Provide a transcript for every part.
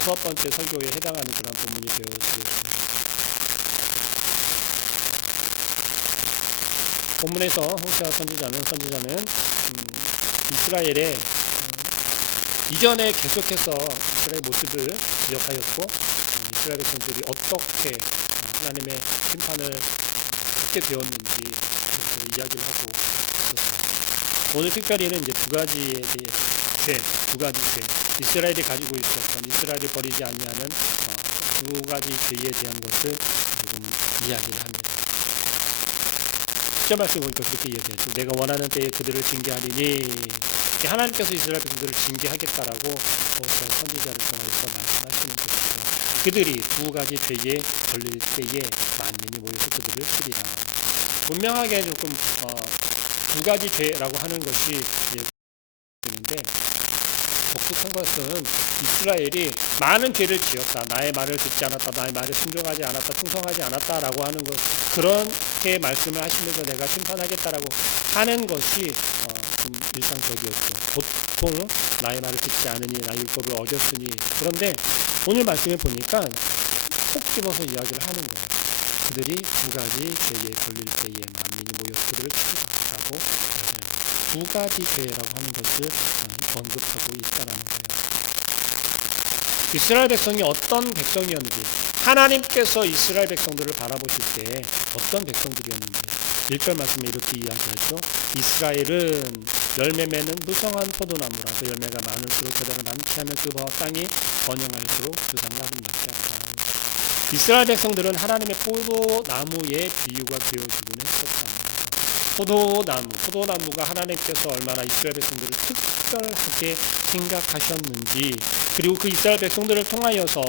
6번째 설교에 해당하는 그런 본문이 되어지고 본문에서 호세아 선지자는 이스라엘의 이전에 계속해서 이스라엘 모습을 지적하였고 이스라엘 백성들이 어떻게 하나님의 심판을 받게 되었는지 이야기를 하고 있었습니다. 오늘 특별히는 이제 두 가지에 대해 두 가지 죄, 이스라엘이 가지고 있었던 이스라엘이 버리지 아니하는 두 가지 죄에 대한 것을 조금 이야기를 합니다. 10절 말씀 보니까 그렇게 이야기하죠. 내가 원하는 때에 그들을 징계하리니 하나님께서 이스라엘 백성들을 징계하겠다라고 선지자를 통해서 말씀하시는 것이죠. 그들이 두 가지 죄에 걸릴 때에 만민이 모여서 그들을 치리라. 분명하게 조금 두 가지 죄라고 하는 것이 있는데 독특한 것은 이스라엘이 많은 죄를 지었다. 나의 말을 듣지 않았다. 나의 말에 순종하지 않았다. 충성하지 않았다라고 하는 것 그렇게 말씀을 하시면서 내가 심판하겠다라고 하는 것이 좀 일상적이었죠. 보통 나의 말을 듣지 않으니 나의 율법을 어겼으니 그런데 오늘 말씀에 보니까 콕 집어서 이야기를 하는 거예요. 그들이 두 가지 죄에 걸릴 때에 만민이 모여 그들을 치라고 두 가지 죄라고 하는 것을 언급하고 있다는 거예요. 이스라엘 백성이 어떤 백성이었는지 하나님께서 이스라엘 백성들을 바라보실 때 어떤 백성들이었는지 1절 말씀에 이렇게 이야기하죠. 이스라엘은 열매 맺는 무성한 포도나무라. 그 열매가 많을수록 그들을 많게 하면 그 땅이 번영할수록 주상을 아름답게 하라. 이스라엘 백성들은 하나님의 포도나무의 비유가 되어지곤 했었습니다. 포도나무가 하나님께서 얼마나 이스라엘 백성들을 특별하게 생각하셨는지 그리고 그 이스라엘 백성들을 통하여서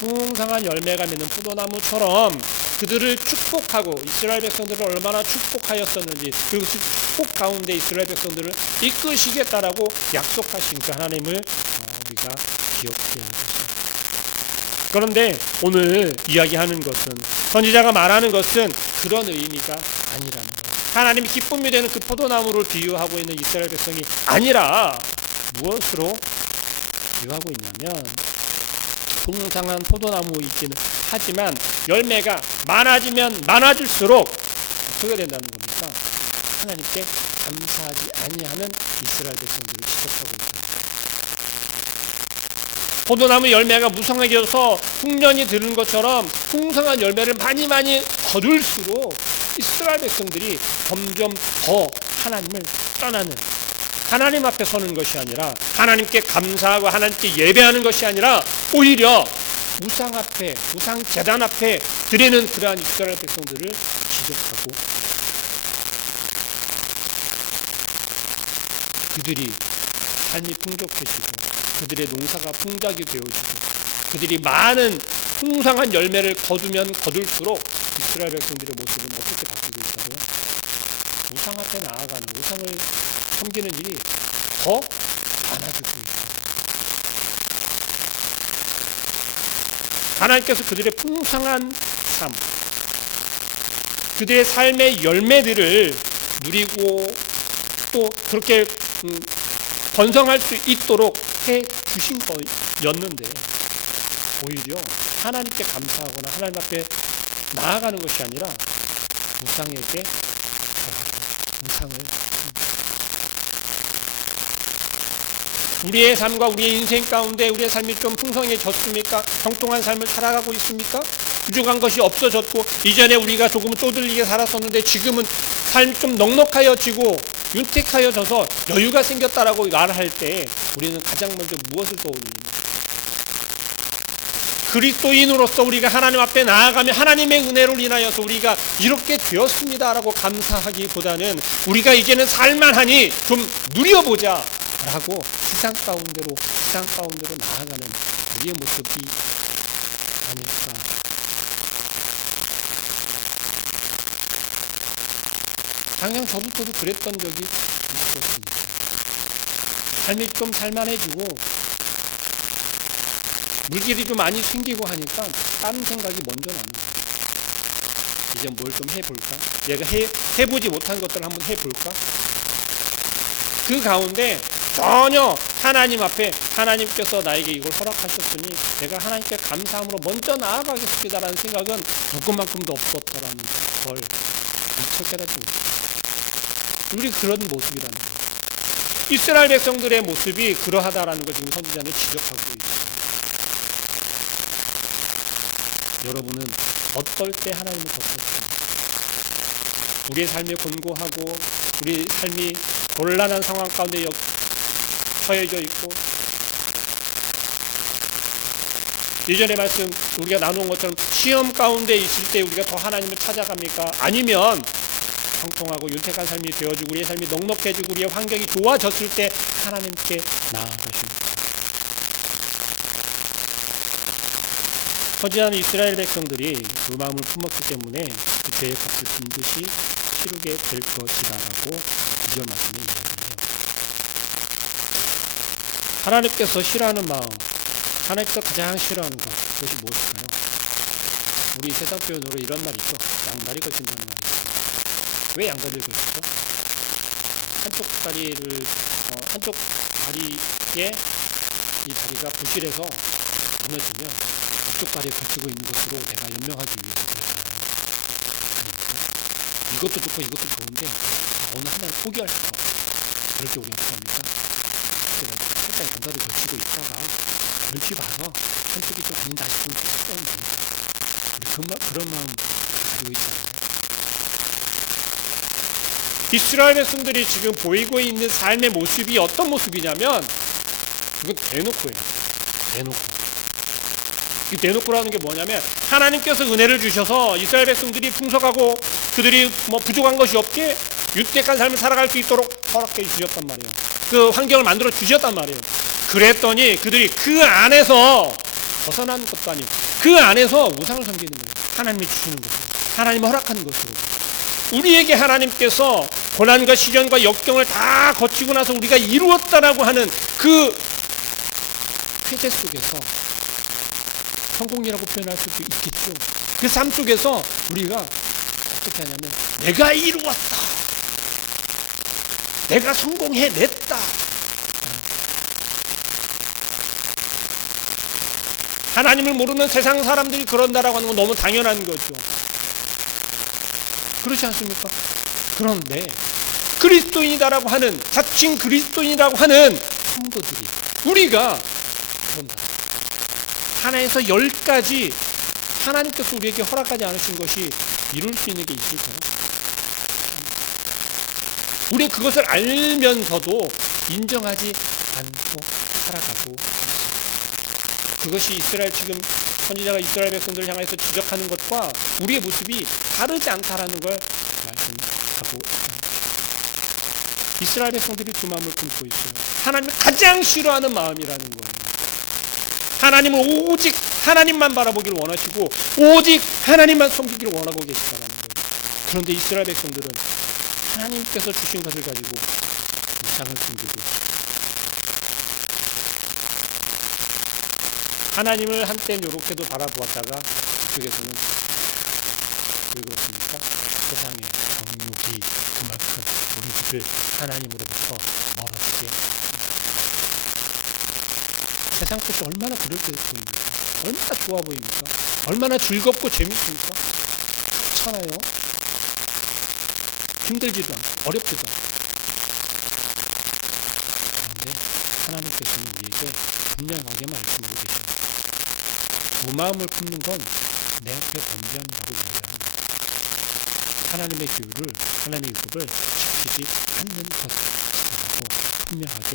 풍성한 열매가 맺는 포도나무처럼 그들을 축복하고 이스라엘 백성들을 얼마나 축복하였었는지 그리고 축복 가운데 이스라엘 백성들을 이끄시겠다라고 약속하신 그 하나님을 우리가 기억해야 하겠습니다. 그런데 오늘 이야기하는 것은 선지자가 말하는 것은 그런 의미가 아니라는 거예요. 하나님이 기쁨이 되는 그 포도나무를 비유하고 있는 이스라엘 백성이 아니라 무엇으로 비유하고 있냐면 풍성한 포도나무이기는 하지만 열매가 많아지면 많아질수록 어떻게 된다는 겁니까? 하나님께 감사하지 아니하는 이스라엘 백성들을 지적하고 있습니다. 포도나무 열매가 무성해져서 흉년이 드는 것처럼 풍성한 열매를 많이 거둘수록 이스라엘 백성들이 점점 더 하나님을 떠나는 하나님 앞에 서는 것이 아니라 하나님께 감사하고 하나님께 예배하는 것이 아니라 오히려 우상 앞에 우상 제단 앞에 드리는 그러한 이스라엘 백성들을 지적하고 그들이 삶이 풍족해지고 그들의 농사가 풍작이 되어지고 그들이 많은 풍성한 열매를 거두면 거둘수록 이스라엘 백성들의 모습은 어떻게 바뀌고 있다고요? 우상 앞에 나아가는 우상을 섬기는 일이 더 많아지고 있습니다. 하나님께서 그들의 풍성한 삶, 그들의 삶의 열매들을 누리고 또 그렇게 번성할 수 있도록 해 주신 거였는데 오히려 하나님께 감사하거나 하나님 앞에 나아가는 것이 아니라 우상에게 우상을 우리의 삶과 우리의 인생 가운데 우리의 삶이 좀 풍성해졌습니까? 형통한 삶을 살아가고 있습니까? 부족한 것이 없어졌고 이전에 우리가 조금 쪼들리게 살았었는데 지금은 삶이 좀 넉넉하여지고 윤택하여져서 여유가 생겼다라고 말할 때 우리는 가장 먼저 무엇을 떠올립니까? 그리스도인으로서 우리가 하나님 앞에 나아가며 하나님의 은혜로 인하여서 우리가 이렇게 되었습니다라고 감사하기보다는 우리가 이제는 살만하니 좀 누려보자 라고 세상 가운데로 나아가는 우리의 모습이 아닐까. 당장 저부터도 그랬던 적이 있었습니다. 삶이 좀 살만해지고 물길이 좀 많이 생기고 하니까 다른 생각이 먼저 나는 거예요. 이제 뭘 좀 해볼까? 내가 해보지 못한 것들을 한번 해볼까? 그 가운데 전혀 하나님 앞에 하나님께서 나에게 이걸 허락하셨으니 내가 하나님께 감사함으로 먼저 나아가겠습니다라는 생각은 조금만큼도 없었더라는 걸 미처 깨닫지 못했어요. 우리 그런 모습이라는 거예요. 이스라엘 백성들의 모습이 그러하다라는 걸 지금 선지자는 지적하고 있어요. 여러분은 어떨 때 하나님을 덮었습니까? 우리의 삶이 곤고하고 우리 삶이 곤란한 상황 가운데 처해져 있고, 예전의 말씀 우리가 나눈 것처럼 시험 가운데 있을 때 우리가 더 하나님을 찾아갑니까? 아니면 형통하고 윤택한 삶이 되어지고 우리의 삶이 넉넉해지고 우리의 환경이 좋아졌을 때 하나님께 나아가십니까? 선지자는 이스라엘 백성들이 그 마음을 품었기 때문에 그 죄의 값을 반드시 치르게 될 것이다라고 이전 말씀을 이야기해요. 하나님께서 싫어하는 마음, 하나님께서 가장 싫어하는 것, 그것이 무엇일까요? 우리 세상 표현으로 이런 말 있죠. 양다리 걸친다는 말 있죠. 왜 양다리를 걸치죠? 한쪽 다리에 이 다리가 부실해서 무너지면 앞쪽 다리에 걸치고 있는 것으로 내가 연명하기 위해서 그랬잖아요. 이것도 좋고 이것도 좋은데 어느 하나를 포기할 수가 없어요. 그럴 때 우리가 어떻게 합니까? 살짝 양다리 걸치고 있다가 눈치 봐서 한쪽이 좀 아닌다 싶으면 쭉 빼면 됩니다. 그런 마음 가지고 있지 않아요? 이스라엘 백성들이 지금 보이고 있는 삶의 모습이 어떤 모습이냐면 이건 대놓고예요. 대놓고. 이 대놓고라는 게 뭐냐면 하나님께서 은혜를 주셔서 이스라엘 백성들이 풍성하고 그들이 부족한 것이 없게 윤택한 삶을 살아갈 수 있도록 허락해 주셨단 말이에요. 그 환경을 만들어 주셨단 말이에요. 그랬더니 그들이 그 안에서 벗어나는 것도 아니고 그 안에서 우상을 섬기는 거예요. 하나님이 주시는 것으로, 하나님이 허락하는 것으로. 우리에게 하나님께서 고난과 시련과 역경을 다 거치고 나서 우리가 이루었다라고 하는 그 회제 속에서 성공이라고 표현할 수도 있겠죠. 그 삶 속에서 우리가 어떻게 하냐면 내가 이루었다, 내가 성공해냈다. 하나님을 모르는 세상 사람들이 그런다라고 하는 건 너무 당연한 거죠. 그렇지 않습니까? 그런데 그리스도인이다라고 하는, 자칭 그리스도인이라고 하는 성도들이, 우리가 그런다. 하나에서 10가지 하나님께서 우리에게 허락하지 않으신 것이 이룰 수 있는 게 있을까요? 우리는 그것을 알면서도 인정하지 않고 살아가고 있습니다. 그것이 지금 선지자가 이스라엘 백성들을 향해서 지적하는 것과 우리의 모습이 다르지 않다라는 걸 말씀하고 있습니다. 이스라엘 백성들이 두 마음을 품고 있어요. 하나님을 가장 싫어하는 마음이라는 거예요. 하나님을 오직 하나님만 바라보기를 원하시고 오직 하나님만 섬기기를 원하고 계시다라는 거예요. 그런데 이스라엘 백성들은 하나님께서 주신 것을 가지고 우상을 섬기고 하나님을 한때 이렇게도 바라보았다가 그쪽에서는 왜 그렇습니까? 세상의 정욕이 그만큼 우리들을 하나님으로부터 멀어지게 세상 것이 얼마나 그럴 때 보입니까? 얼마나 좋아 보입니까? 얼마나 즐겁고 재밌습니까? 좋잖아요. 힘들지도 않고 어렵지도 않고. 그런데 하나님께서는 우리에게 분명하게 말씀하고 계십니다. 두 마음을 품는 건 내 앞에 번제함이라고 얘기합니다. 하나님의 규율을, 하나님의 율법을 지키지 않는 것이라고 분명하게.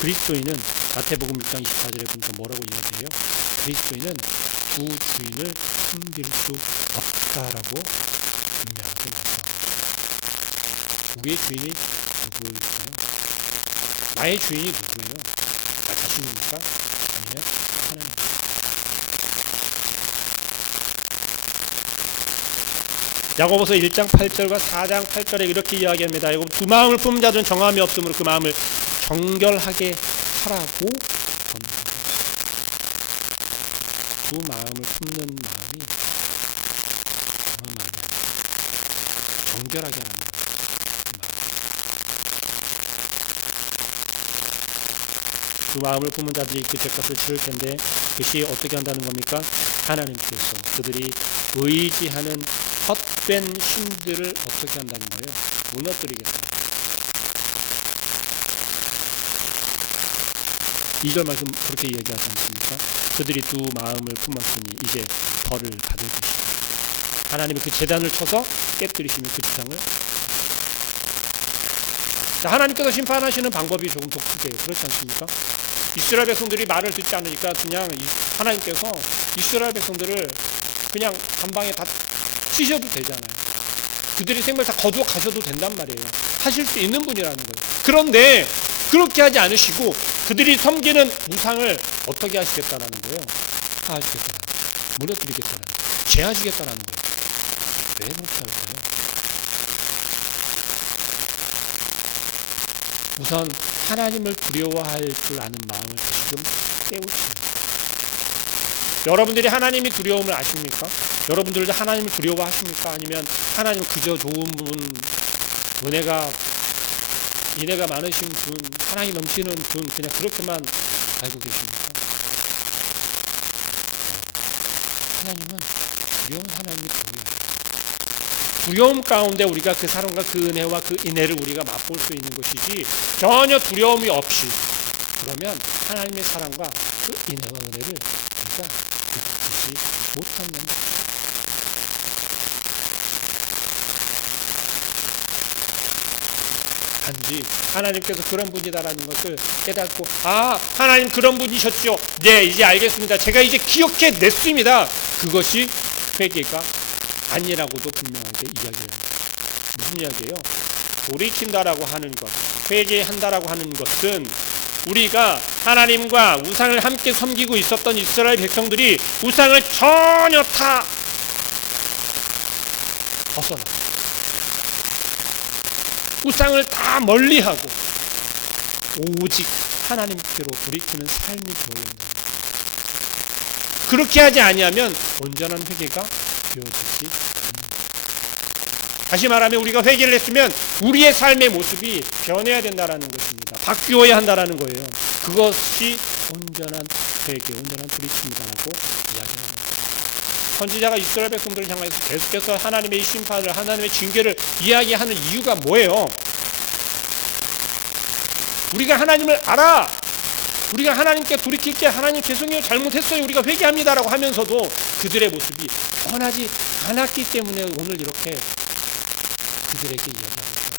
그리스도인은 마태복음 6장 24절에 보니까 뭐라고 이야기해요? 그리스도인은 두 주인을 섬길 수 없다라고 분명하게 말합니다. 우리의 주인이 누구일까요? 나의 주인이 누구예요? 나 자신입니까? 아니면 하나님입니까? 야고보서 1장 8절과 4장 8절에 이렇게 이야기합니다. 두 마음을 품은 자들은 정함이 없으므로 그 마음을 정결하게 하라고 권합니다. 두 마음을 품는 마음이 정한 마음이 정결하게 하는 그 마음. 두 마음을 품은 자들이 그 죄값을 치를 텐데 그것이 어떻게 한다는 겁니까? 하나님께서 그들이 의지하는 헛된 신들을 어떻게 한다는 거예요? 무너뜨리겠다. 2절 말씀 그렇게 얘기하지 않습니까? 그들이 두 마음을 품었으니 이제 벌을 받을 것이다. 하나님이 그 제단을 쳐서 깨뜨리시면 그 주장을. 자, 하나님께서 심판하시는 방법이 조금 독특해요. 그렇지 않습니까? 이스라엘 백성들이 말을 듣지 않으니까 그냥 하나님께서 이스라엘 백성들을 그냥 한 방에 다 치셔도 되잖아요. 그들이 생명 다 거두어 가셔도 된단 말이에요. 하실 수 있는 분이라는 거예요. 그런데 그렇게 하지 않으시고 그들이 섬기는 우상을 어떻게 하시겠다라는 거예요? 파하시겠다는 거예요. 무너뜨리겠다는 거예요. 제하시겠다는 거예요. 왜 그렇게 할까요? 우선 하나님을 두려워할 줄 아는 마음을 다시금 깨우칩니다. 여러분들이 하나님이 두려움을 아십니까? 여러분들도 하나님을 두려워하십니까? 아니면 하나님 그저 좋은 분, 인애가 많으신 분, 사랑이 넘치는 분, 그냥 그렇게만 알고 계십니까? 하나님은 두려운 하나님이 두려워요. 두려움 가운데 우리가 그 사랑과 그 은혜와 그 인애를 우리가 맛볼 수 있는 것이지 전혀 두려움이 없이 그러면 하나님의 사랑과 그 인애와 은혜를 우리가 느끼지 못한다는 거예요. 단지 하나님께서 그런 분이다라는 것을 깨닫고 하나님 그런 분이셨죠. 네, 이제 알겠습니다. 제가 이제 기억해냈습니다. 그것이 회개가 아니라고도 분명하게 이야기해요. 무슨 이야기예요? 돌이킨다라고 하는 것, 회개한다라고 하는 것은 우리가 하나님과 우상을 함께 섬기고 있었던 이스라엘 백성들이 우상을 전혀 다 벗어나 우상을 다 멀리하고 오직 하나님께로 돌이키는 삶이 되어야 한다. 그렇게 하지 아니하면 온전한 회개가 되어지지 않는다. 다시 말하면 우리가 회개를 했으면 우리의 삶의 모습이 변해야 된다는 것입니다. 바뀌어야 한다는 거예요. 그것이 온전한 회개, 온전한 돌이킴이다라고 이야기합니다. 선지자가 이스라엘 백성들을 향해서 계속해서 하나님의 심판을, 하나님의 징계를 이야기하는 이유가 뭐예요? 우리가 하나님을 알아! 우리가 하나님께 돌이킬 때 하나님 죄송해요, 잘못했어요, 우리가 회개합니다라고 하면서도 그들의 모습이 변하지 않았기 때문에 오늘 이렇게 그들에게 이야기하고 있습니다.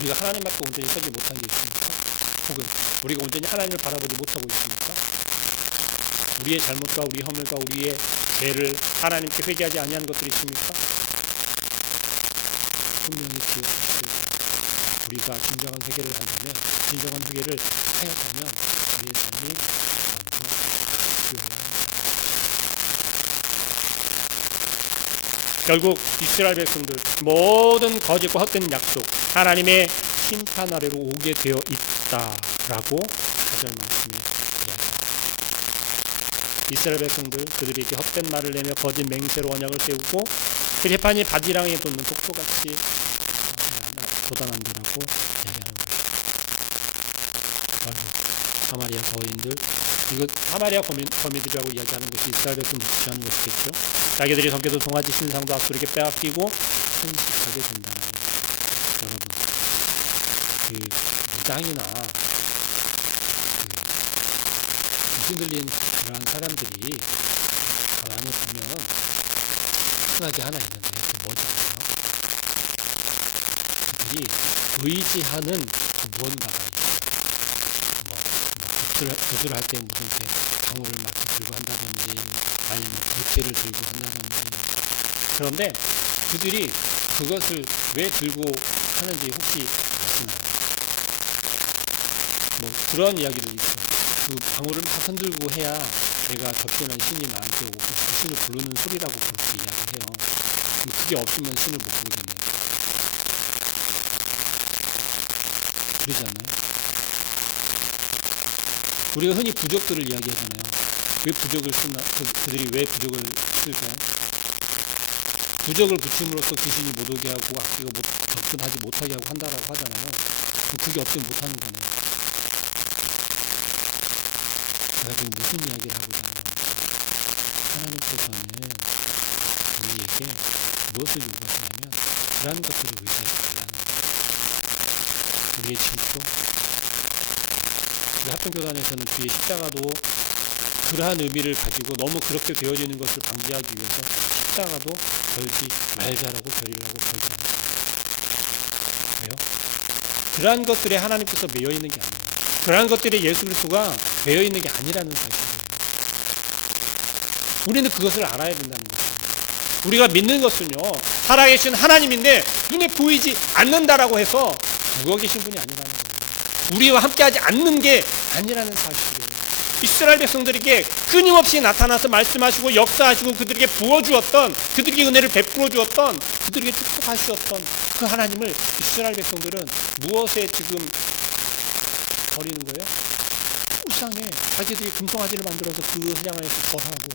우리가 하나님 앞에 온전히 서지 못한 게 있습니까? 혹은 우리가 온전히 하나님을 바라보지 못하고 있습니까? 우리의 잘못과 우리 허물과 우리의 죄를 하나님께 회개하지 아니하는 것들이 있습니까? 분명히 기억하시고 우리가 진정한 회개를 한다면, 진정한 회개를 하였다면 우리의 삶이 결국 이스라엘 백성들 모든 거짓과 헛된 약속, 하나님의 심판 아래로 오게 되어 있다라고 4절 말씀에 이야기합니다. 이스라엘 백성들 그들에게 헛된 말을 내며 거짓 맹세로 언약을 세우고 그 재판이 바지랑에 돋는 독소같이 돋아난다라고 얘기하는 거예요. 사마리아 거인들, 이거 사마리아 거민들이라고 이야기하는 것이 이스라엘 백성을 지시하는 것이겠죠. 자기들이 섬겨도 송아지 신상도 악술에게 빼앗기고 편식하게 된다는 거예요. 여러분, 그 무당이나 귀신 들린 그러한 사람들이 가만히 보면 이상하게 하나 있는데 그 뭐지 아세요? 그들이 의지하는 무언가가 있어요. 굿을 할 때 무슨 방울을 막 들고 한다든지 아니면 부채를 들고 한다든지. 그런데 그들이 그것을 왜 들고 하는지 혹시 아시나요? 뭐 그런 이야기도 있어요. 그 방울을 막 흔들고 해야 내가 접신한 신이 나한테 오고 그 신을 부르는 소리라고 그렇게 이야기해요. 그게 없으면 신을 못 부르겠네요. 그러지 않나요? 우리가 흔히 부족들을 이야기하잖아요. 왜 부족을 쓰나? 그들이 왜 부족을 쓸까요? 부적을 붙임으로써 귀신이 못 오게 하고 악기가 접근하지 못하게 하고 한다라고 하잖아요. 그게 없으면 못하는 거네요. 제가 지금 무슨 이야기를 하고 있나요? 하나님께서는 우리에게 무엇을 요구하시냐면 그러한 것들을 의지하지 말라는 거예요. 우리의 질투, 우리 합동교단에서는 뒤에 십자가도 그러한 의미를 가지고 너무 그렇게 되어지는 것을 방지하기 위해서 십자가도 걸지 말자라고 결의를 하고 걸지 않습니다. 왜요? 그러한 것들에 하나님께서 매여 있는 게 아니에요. 그러한 것들에 예수 그리스도가 매여 있는 게 아니라는 사실이에요. 우리는 그것을 알아야 된다는 거예요. 우리가 믿는 것은요, 살아계신 하나님인데 눈에 보이지 않는다라고 해서 죽어 계신 분이 아니라는 거예요. 우리와 함께하지 않는 게 아니라는 사실이에요. 이스라엘 백성들에게 끊임없이 나타나서 말씀하시고 역사하시고 그들에게 부어주었던, 그들에게 은혜를 베풀어 주었던, 그들에게 축복하셨던 그 하나님을 이스라엘 백성들은 무엇에 지금 버리는 거예요? 우상에 자기들이 금송아지를 만들어서 그 향하여서 절하고.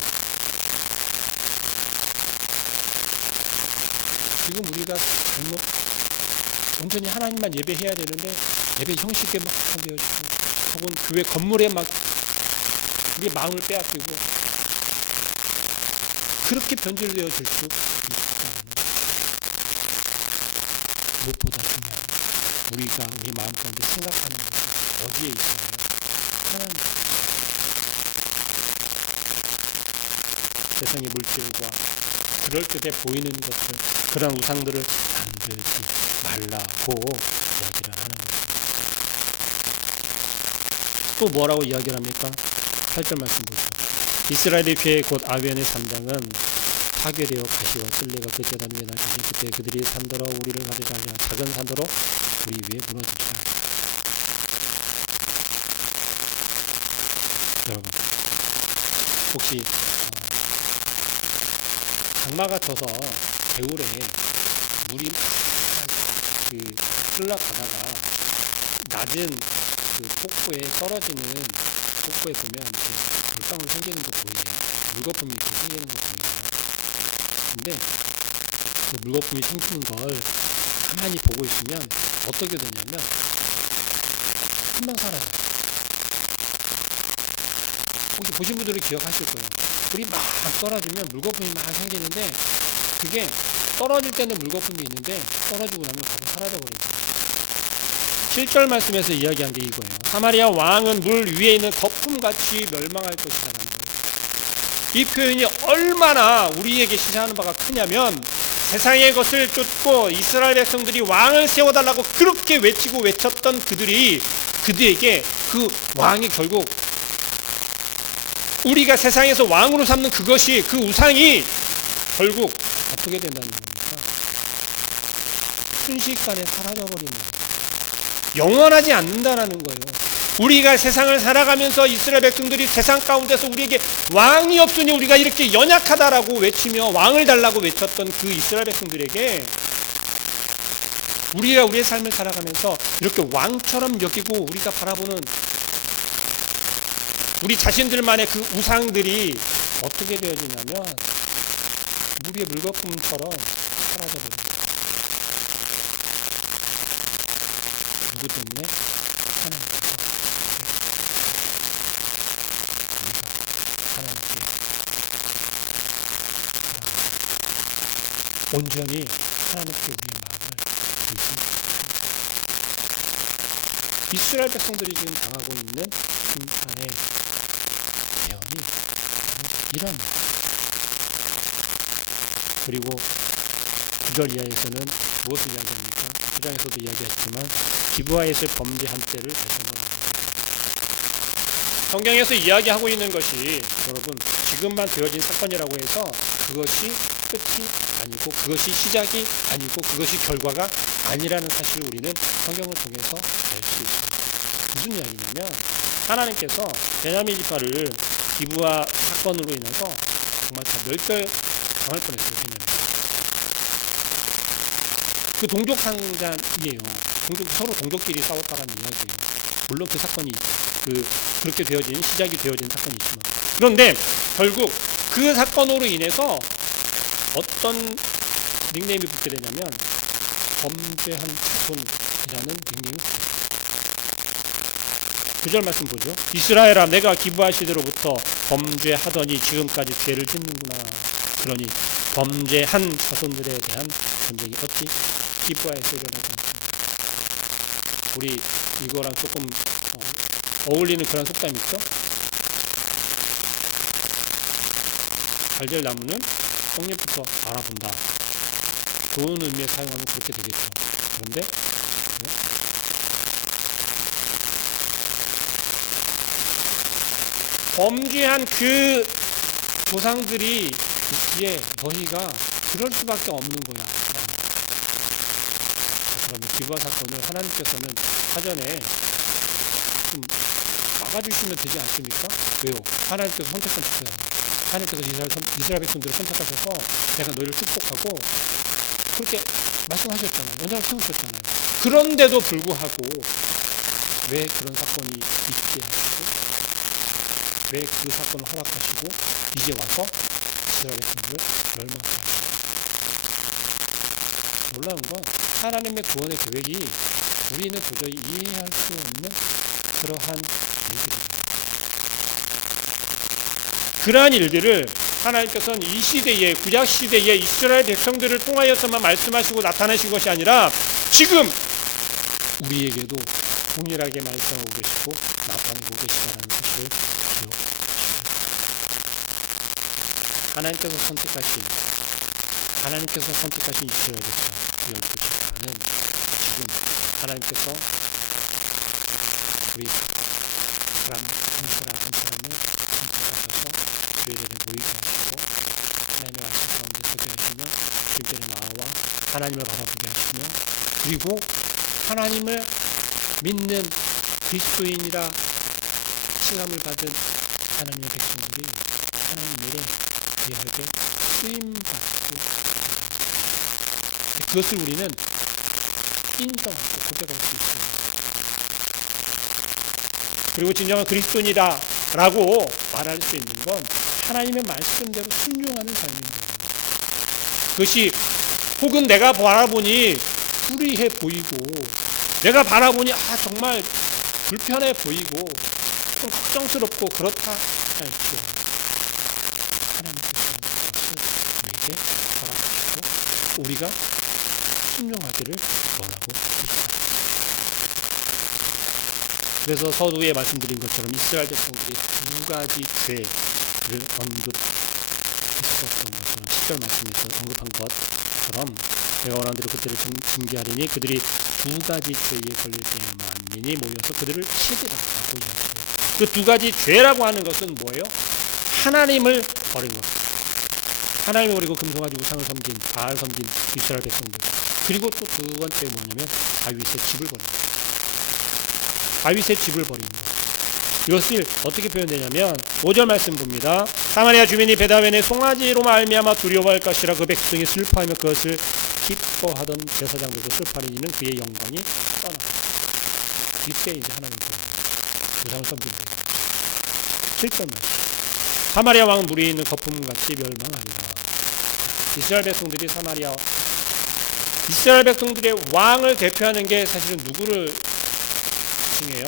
지금 우리가 온전히 하나님만 예배해야 되는데 예배 형식에 막 되어지고, 혹은 교회 건물에 막 우리의 마음을 빼앗기고, 그렇게 변질되어질 수 있다는 무엇보다 중요한 우리가 우리 마음 가운데 생각하는 것은 어디에 있어요? 하나님. 세상의 물질과 그럴듯해 보이는 것들, 그런 우상들을 만들지 말라고 이야기를 하는 것입니다. 또 뭐라고 이야기를 합니까? 8절 말씀 보죠. 이스라엘의 죄 곧 아벤의 산당은 파괴되어 가시와 쓸레가 그 재단 위에 날리니 그때 그들이 산더러 우리를 가리지 아니하여 작은 산더러 우리 위에 무너지리라. 여러분, 혹시 장마가 쳐서 겨울에 물이 흘러가다가 낮은 그 폭포에 떨어지는, 폭포에 보면 물방울 생기는 거 보이죠? 물거품이 이렇게 생기는 거 보이죠? 근데 그 물거품이 생기는 걸 가만히 보고 있으면 어떻게 되냐면 금방 살아요. 혹시 보신 분들은 기억하실 거예요. 물이 막 떨어지면 물거품이 막 생기는데, 그게 떨어질 때는 물거품이 있는데 떨어지고 나면 바로 사라져버립니다. 7절 말씀에서 이야기한 게 이거예요. 사마리아 왕은 물 위에 있는 거품같이 멸망할 것이라는 거예요. 이 표현이 얼마나 우리에게 시사하는 바가 크냐면, 세상의 것을 쫓고 이스라엘 백성들이 왕을 세워달라고 그렇게 외치고 외쳤던 그들에게 그 왕이 결국, 우리가 세상에서 왕으로 삼는 그것이, 그 우상이 결국 어떻게 된다는 겁니까? 순식간에 사라져버리는 거예요. 영원하지 않는다라는 거예요. 우리가 세상을 살아가면서 이스라엘 백성들이 세상 가운데서 우리에게 왕이 없으니 우리가 이렇게 연약하다라고 외치며 왕을 달라고 외쳤던 그 이스라엘 백성들에게 우리가 우리의 삶을 살아가면서 이렇게 왕처럼 여기고 우리가 바라보는 우리 자신들만의 그 우상들이 어떻게 되어지냐면 물의 물거품처럼 사라져버립니다. 누구 때문에? 하나님께서. 우리가 하나님께 온전히 하나님께 우리의 마음을 의지합니다. 이스라엘 백성들이 지금 당하고 있는 심판의 대형이 이런. 그리고 9절 이하에서는 무엇을 이야기합니까? 9장에서도 이야기했지만 기브아에서 범죄한 때를 되새겨봅니다. 성경에서 이야기하고 있는 것이 여러분 지금만 되어진 사건이라고 해서 그것이 끝이 아니고, 그것이 시작이 아니고, 그것이 결과가 아니라는 사실을 우리는 성경을 통해서 알 수 있습니다. 무슨 이야기냐면, 하나님께서 베냐민 지파를 기브아 사건으로 인해서 정말 다 멸절당할 뻔했어요. 베냐민. 그 동족상잔이에요. 서로 동족끼리 싸웠다라는 이야기예요. 물론 그 사건이 그렇게 되어진, 시작이 되어진 사건이 있지만, 그런데 결국 그 사건으로 인해서 어떤 닉네임이 붙게 되냐면 범죄한 자손이라는 닉네임이 붙어요. 9절 말씀 보죠. 이스라엘아 내가 기브아시드로부터 범죄하더니 지금까지 죄를 짓는구나. 그러니 범죄한 자손들에 대한 전쟁이 어찌 기브아에서 일어나지. 우리 이거랑 조금 어울리는 그런 속담이 있죠. 잘 될 나무는 떡잎부터 알아본다. 좋은 의미에 사용하면 그렇게 되겠죠. 그런데 범죄한 그 조상들이 있기에 너희가 그럴 수밖에 없는 거야. 그러면 기브아 사건을 하나님께서는 사전에 좀 막아주시면 되지 않습니까? 왜요? 하나님께서 선택한 축제잖아요. 하나님께서 이스라엘 백성들을 선택하셔서 내가 너희를 축복하고 그렇게 말씀하셨잖아요. 언약을 세우셨잖아요. 그런데도 불구하고 왜 그런 사건이 있게 하시고 왜 그 사건을 허락하시고 이제 와서 이스라엘 백성들을 멸망하시고 놀라운 건 하나님의 구원의 계획이 우리는 도저히 이해할 수 없는 그러한 일들입니다. 그러한 일들을 하나님께서는 이 시대에 구약 시대에 이스라엘 백성들을 통하여서만 말씀하시고 나타내신 것이 아니라 지금 우리에게도 동일하게 말씀하고 계시고 나타내고 계시다는 것을 기억하십시오. 하나님께서 선택하신 이스라엘 백성 12지파는 지금 하나님께서 우리 사람 한 사람을 선택하셔서 교회들을 모이게 하시고 하나님의 말씀 가운데 서게 하시며 주님께는 나와 하나님을 바라보게 하시며 그리고 하나님을 믿는 그리스도인이라 칭함을 받은 하나님의 백성들이 하나님 일에 귀하게 쓰임받고 그것을 우리는 인정하고 고백할 수 있습니다. 그리고 진정한 그리스도인이다 라고 말할 수 있는 건 하나님의 말씀대로 순종하는 삶입니다. 그것이 혹은 내가 바라보니 불의해 보이고 내가 바라보니 정말 불편해 보이고 좀 걱정스럽고 그렇다 할지 하나님께서 그것을 우리에게 허락하시고 우리가 순종하기를 원하고 계십니다. 그래서 서두에 말씀드린 것처럼 이스라엘 백성들이 두 가지 죄를 언급했었던 것처럼 10절 말씀에서 언급한 것처럼 내가 원하는 대로 그때를 징계하리니 그들이 두 가지 죄에 걸릴 때에만 만민이 모여서 그들을 치리라 하고 이야기해요. 그 두 가지 죄라고 하는 것은 뭐예요? 하나님을 버린 것. 하나님을 버리고 금송아지 우상을 섬긴 바알 섬긴 이스라엘 백성들. 그리고 또 두 번째 뭐냐면 다윗의 집을 버린 것. 다윗의 집을 버린 것. 이것을 어떻게 표현되냐면 5절 말씀 봅니다. 사마리아 주민이 베다웬의 송아지로 말미암아 두려워할 것이라 그 백성이 슬퍼하며 그것을 기뻐하던 제사장들도 슬퍼하는 이는 그의 영광이 떠났다. 이때 이제 하나님 우상을 섬긴 거예요. 7절 말씀. 사마리아 왕은 물이 있는 거품같이 멸망하리라. 이스라엘 백성들의 왕을 대표하는 게 사실은 누구를 칭해요?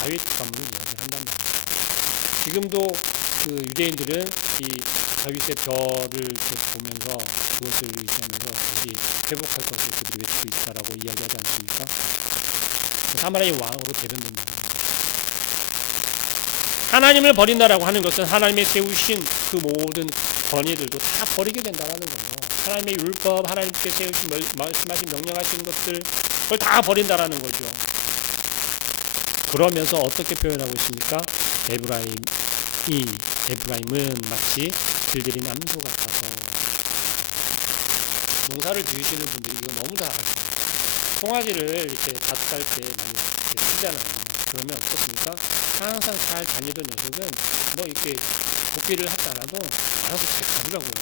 다윗 가문을 이야기한단 말이에요. 지금도 그 유대인들은 이 다윗의 별을 보면서 그것을 의지하면서 다시 회복할 것을 그들이 외치고 있다라고 이야기하지 않습니까? 사마리아의 왕으로 대변된다. 하나님을 버린다라고 하는 것은 하나님의 세우신 그 모든 권위들도 다 버리게 된다라는 거예요. 하나님의 율법, 하나님께 세우신 말씀하신 명령하신 것들 그걸 다 버린다라는 거죠. 그러면서 어떻게 표현하고 있습니까? 에브라임은 마치 들들인 암소 같아서. 농사를 지으시는 분들이 이거 너무 잘 알아요. 송아지를 이렇게 밭 갈 때 많이 이렇게 쓰잖아요. 그러면 어떻습니까? 항상 잘 다니던 녀석은 뭐 이렇게 복귀를 하지 않아도 알아서 잘 가더라고요.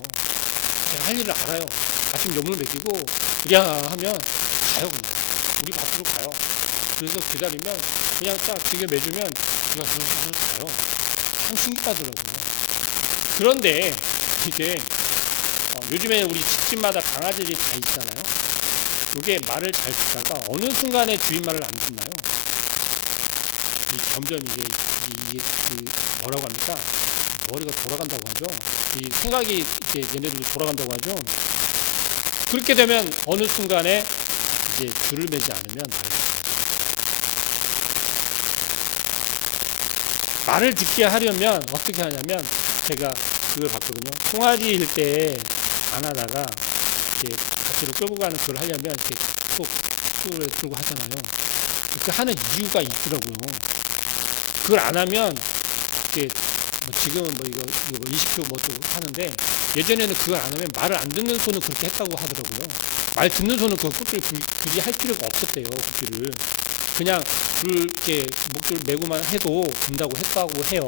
제가 할 일을 알아요. 아침 염을 먹이고 그냥 하면 가요. 그냥 우리 밭으로 가요. 그래서 기다리면 그냥 딱 기계 매주면 그냥 슬슬 가요. 참 신기하더라고요. 그런데 이제 요즘에 우리 집집마다 강아지들이 다 있잖아요. 이게 말을 잘 듣다가 어느 순간에 주인 말을 안 듣나요? 점점 이게 그 뭐라고 합니까? 머리가 돌아간다고 하죠. 이 생각이 이제 얘네들도 돌아간다고 하죠. 그렇게 되면 어느 순간에 이제 줄을 매지 않으면 말을 듣게 하려면 어떻게 하냐면 제가 그걸 봤거든요. 송아지일 때 안 하다가 이렇게 같이로 끌고 가는 그걸 하려면 이렇게 꼭 끌고 하잖아요. 그 하는 이유가 있더라고요. 그걸 안 하면 이게 뭐 지금은 뭐 이거 20초 뭐 하는데 예전에는 그걸 안 하면 말을 안 듣는 소는 그렇게 했다고 하더라고요. 말 듣는 소는 그 꽃을 굳이 할 필요가 없었대요. 꽃을 그냥 그렇게 목줄 메고만 해도 된다고 했다고 해요.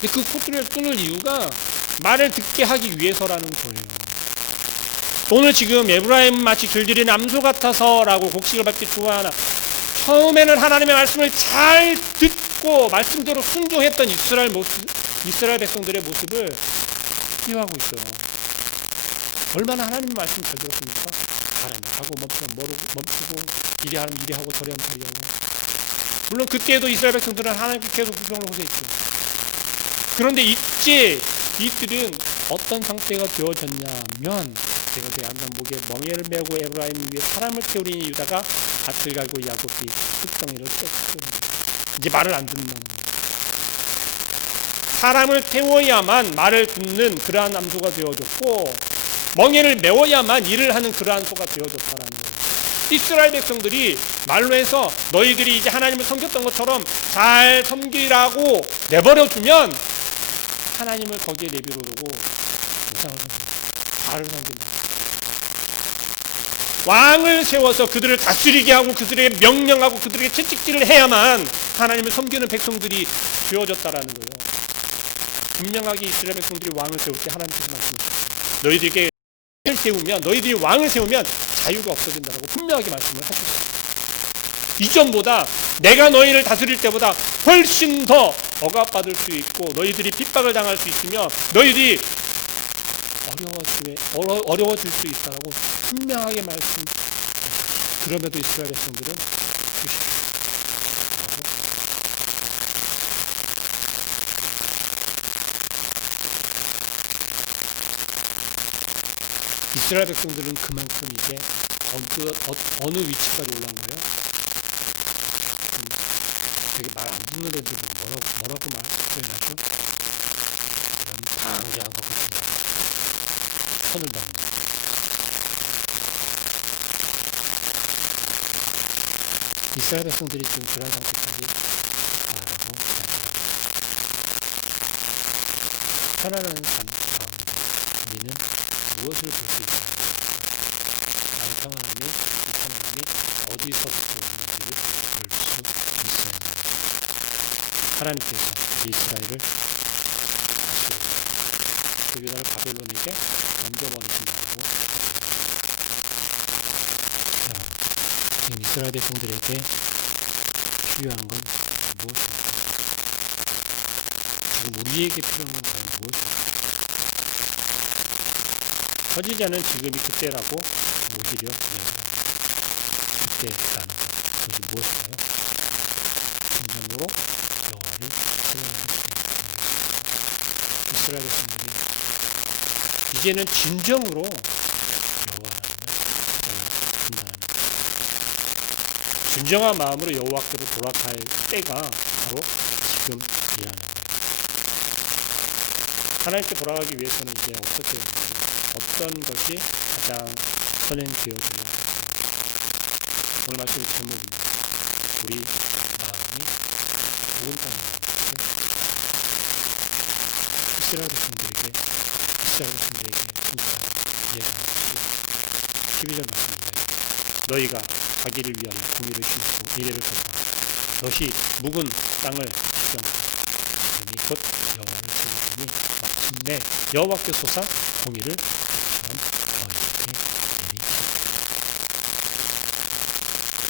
근데 그 코트를 끊을 이유가 말을 듣게 하기 위해서라는 거예요. 오늘 지금 에브라임 마치 들들이 암소 같아서 라고 곡식을 밟기 좋아하나, 처음에는 하나님의 말씀을 잘 듣고 말씀대로 순종했던 이스라엘 백성들의 모습을 비유하고 있어요. 얼마나 하나님의 말씀 잘 들었습니까? 하고 멈추고 이리 하면 이리 하고 저리 하면 저리 하고. 물론 그때도 이스라엘 백성들은 하나님께 계속 불평을 호소했죠. 그런데 이제 이들은 어떤 상태가 되어졌냐면, 제가 그 양단 목에 멍에를 메고 에브라임 위에 사람을 태우리니 유다가 밭을 갈고 야곱이 흙덩이를 썩고. 이제 말을 안 듣는 거예요. 사람을 태워야만 말을 듣는 그러한 암소가 되어졌고, 멍에를 메워야만 일을 하는 그러한 소가 되어졌다라는 거예요. 이스라엘 백성들이 말로 해서 너희들이 이제 하나님을 섬겼던 것처럼 잘 섬기라고 내버려두면 하나님을 거기에 내버려두고 우상을 섬깁니다. 바알을 섬깁니다. 왕을 세워서 그들을 다스리게 하고 그들에게 명령하고 그들에게 채찍질을 해야만 하나님을 섬기는 백성들이 되어졌다라는 거예요. 분명하게 이스라엘 백성들이 왕을 세울 때 하나님께서 말씀하셨어요. 너희들이 왕을 세우면 자유가 없어진다라고 분명하게 말씀을 하셨어요. 이전보다 내가 너희를 다스릴 때보다 훨씬 더 억압받을 수 있고 너희들이 핍박을 당할 수 있으며 너희들이 어려워질 수 있다라고 분명하게 말씀. 그럼에도 이스라엘 백성들은 이스라엘 백성들은 그만큼 이제 어느 위치까지 올라온 거예요? 되게 말 안 듣는 애들이 뭐라고 표현하죠? 방자하고 선을 받는. 이스라엘 백성들이 지금 그런 상태까지 가라고 편안한 삶 가운데 우리는 무엇을 볼 수 있습니까? 나의 평안함이, 이 평안함이 어디서부터 오는지를 볼 수 있어야 합니다. 하나님께서 이스라엘을 다시 그 유다를 바벨론에게 던져버리신다고. 지금 이스라엘 백성들에게 필요한 건 무엇입니까? 지금 우리에게 필요한 건 과연 무엇입니까? 선지자는 지금이 그때라고 오히려 이야기합니다. 그때라는 것이 무엇일까요? 진정으로 여호와를 찬양하는 것입니다. 이스라엘 백성들이 이제는 진정으로 여호와를 찬양한다는 것. 진정한 마음으로 여호와께로 돌아갈 때가 바로 지금이라는 것. 하나님께 돌아가기 위해서는 이제 어떻게 어떤 것이 가장 선행되어지냐. 오늘 말씀 제목입니다. 우리 마음이 좋은 땅입니다. 이스라엘 백성들에게 진짜 이해하는 것이 12절 말씀입니다. 너희가 자기를 위하여 공의를 심고 미래를 거두어 너희 묵은 땅을 지정하라. 곧 여호와를 찾으니 마침내 여호와께서사 공의를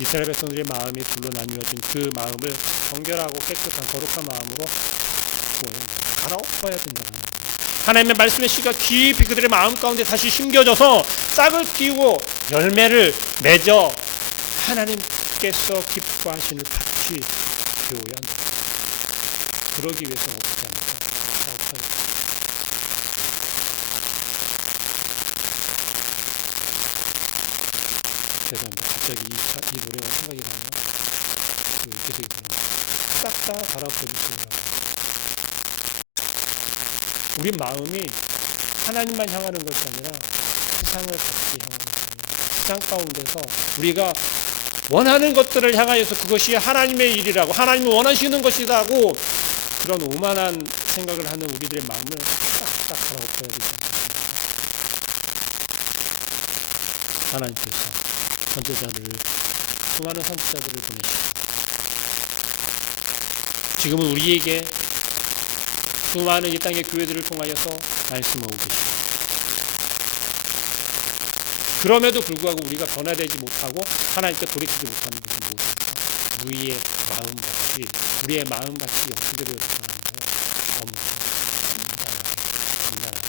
이스라엘 백성들의 마음이 둘로 나뉘어진 그 마음을 정결하고 깨끗한 거룩한 마음으로 갈아엎어야 된다는 거예요. 하나님의 말씀의 씨가 깊이 그들의 마음 가운데 다시 심겨져서 싹을 틔우고 열매를 맺어 하나님께서 기뻐하시는 밭이 되어야 한다. 그러기 위해서는 어떻게 합니까? 죄송합니다. 갑자기 이 노래가 생각이 나네요. 계속 싹 다 갈아버리시라고. 우리 마음이 하나님만 향하는 것이 아니라 세상을 같이 향하는 것입니다. 세상 가운데서 우리가 원하는 것들을 향하여서 그것이 하나님의 일이라고, 하나님이 원하시는 것이라고 그런 오만한 생각을 하는 우리들의 마음을 싹싹 갈아엎어야 되지 않습니까? 하나님께서 선지자를, 수많은 선지자들을 보내시고 지금은 우리에게 수많은 이 땅의 교회들을 통하여서 말씀하고 계십니다. 그럼에도 불구하고 우리가 변화되지 못하고 하나님께 돌이키지 못하는 것은 무엇입니까? 우리의 마음밭이 어떻게 되어서 하는 거예요? 단단하게.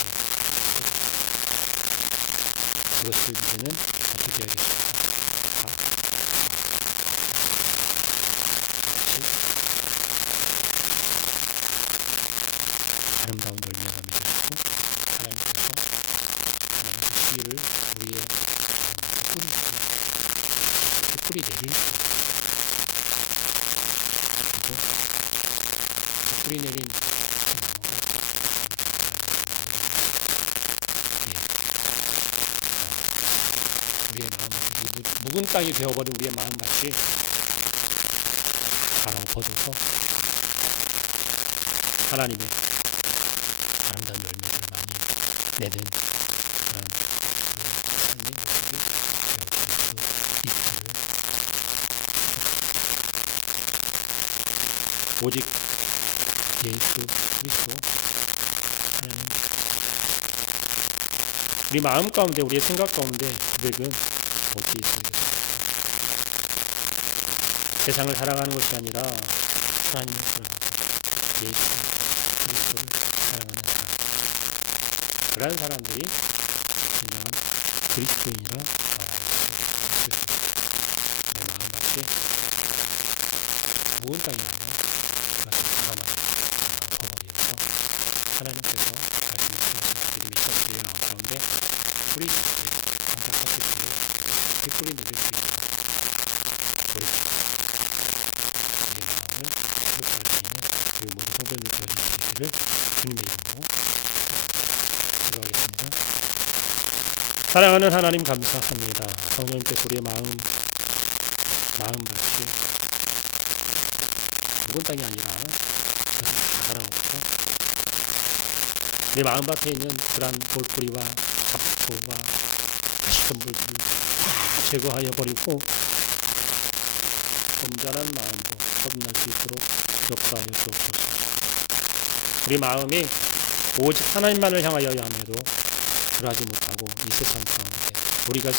그것을 이제는 어떻게 해야겠습니까? 아름다운 열매가 맺어지고 하나님께서 씨를 우리의 뿌리 내릴 뿌리 내린 우리의 마음, 묵은 땅이 되어버린 우리의 마음밭이 갈아엎어져서 하나님의 아름다운 열매를 많이 내는 그런 삶의 모습이 되어질 수 있기를 오직 예수 그리스도 하나님 우리 마음 가운데 우리의 생각 가운데 고백은 어디에 있습니까? 세상을 사랑하는 것이 아니라 하나님을 사랑하고 예수 그리스도를 사랑하는 사람 그러한 사람들이 진정한 그리스도인이라 말할 수 있습니다. 내 마음밭이 무은 땅이라면 그것을 가만히 엎어버리면서 하나님께서 말씀하신 믿음이 시작되어 나온 가운데 뿌리 감각하실 때에 그 뿌리 내릴 수 있도록 그렇게 우리의 마음을 회복할 수 있는 그 모든 성도님이 되어진 계시를 주님의 이름으로 기도하겠습니다. 사랑하는 하나님 감사합니다. 성령님께서 우리의 마음밭이 묵은 땅이 아니라 그것을 다 갈아엎고 내 마음밭에 있는 그러한 돌뿌리와 잡초와 가시덤불들을 다 제거하여 버리고 온전한 마음으로 거듭날 수 있도록 역사하여 주옵소서. 우리 마음이 오직 하나님만을 향하여야 함에도 그러하지 못하고 이 세상 가운데 우리가